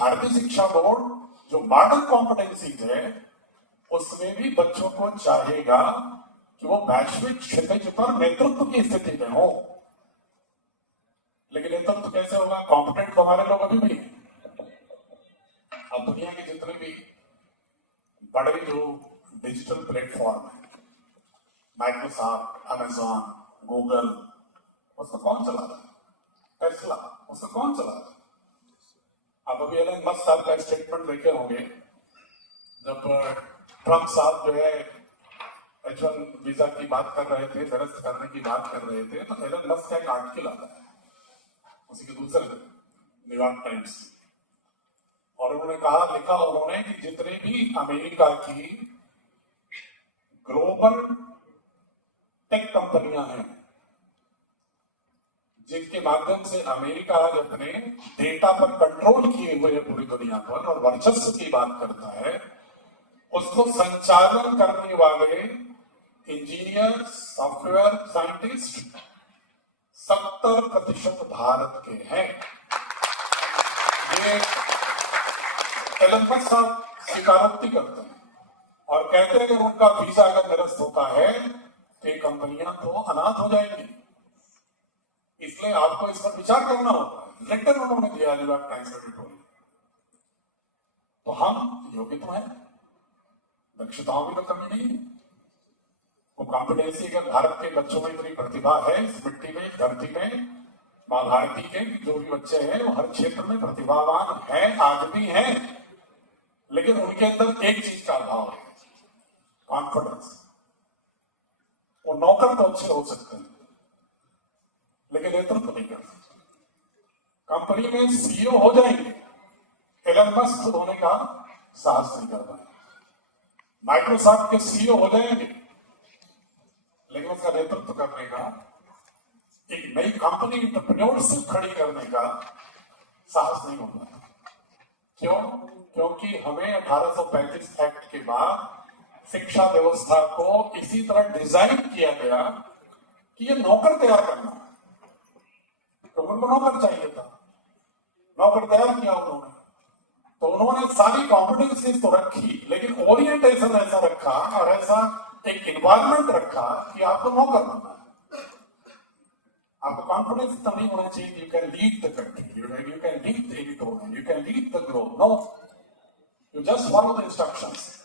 भारतीय शिक्षा बोर्ड जो मॉडल कॉम्पिटेंसीज है उसमें भी बच्चों को चाहेगा कि वो वैश्विक क्षितिज पर नेतृत्व की स्थिति में हो। लेकिन नेतृत्व कैसे होगा? कॉम्पिटेंट तो हमारे लोग अभी भी हैं। अब दुनिया के जितने भी बड़े जो डिजिटल प्लेटफॉर्म है, माइक्रोसॉफ्ट, अमेजॉन, गूगल, उसको कौन चला रहा है? टेस्ला, उसको कौन चला रहा है? आप अभी एलन मस्क साहब का स्टेटमेंट देखे होंगे, जब ट्रंप साहब जो है H1 वीजा की बात कर रहे थे, निरस्त करने की बात कर रहे थे, तो एलन मस्क का एक आर्टिकल आता है उसी के दूसरे न्यूयॉर्क टाइम्स, और उन्होंने कहा, लिखा उन्होंने कि जितने भी अमेरिका की ग्लोबल टेक कंपनियां हैं जिनके माध्यम से अमेरिका आज अपने डेटा पर कंट्रोल किए हुए है पूरी दुनिया पर और वर्चस्व की बात करता है, उसको संचालन करने वाले इंजीनियर, सॉफ्टवेयर साइंटिस्ट 70% भारत के हैं। ये एलन मस्क साहब स्वीकारोक्ति करते हैं और कहते हैं कि उनका वीजा अगर निरस्त होता है तो ये कंपनियां तो अनाथ हो जाएंगी। इसलिए आपको इस पर विचार करना होगा। लेटर उन्होंने दिया न्यूयॉर्क टाइम्स एडिटोरियल। तो हम योग्य तो हैं, दक्षताओं की तो कमी नहीं है। वो कॉम्पिटेंसी अगर भारत के बच्चों में इतनी प्रतिभा है, इस मिट्टी में, धरती में, मां भारती के जो भी बच्चे हैं वो हर क्षेत्र में प्रतिभावान हैं, आज भी हैं, लेकिन उनके अंदर एक चीज का अभाव है, कॉन्फिडेंस। वो नौकर तो अच्छे हो सकते हैं लेकिन नेतृत्व नहीं कर सकते। कंपनी में सीईओ हो जाएंगे, एलन मस्क होने का साहस नहीं कर पाएंगे। माइक्रोसॉफ्ट के सीईओ हो जाएंगे लेकिन उसका नेतृत्व करने का, एक नई कंपनी एंटरप्रेन्योरशिप खड़ी करने का साहस नहीं होता। क्यों? क्योंकि हमें 1835 एक्ट के बाद शिक्षा व्यवस्था को इसी तरह डिजाइन किया गया कि ये नौकर तैयार करना है। तो उनको नौकर चाहिए था, नौकर तैयार किया उन्होंने, तो उन्होंने सारी कॉम्पिटेंसीज तो रखी लेकिन ओरिएंटेशन ऐसा रखा और ऐसा एक एनवायरमेंट रखा कि आपको नौकर बनना है। आपको कॉन्फिडेंस तो नहीं होना चाहिए you can lead the country, you can lead the editorial, you can lead the growth. No, you just follow the instructions.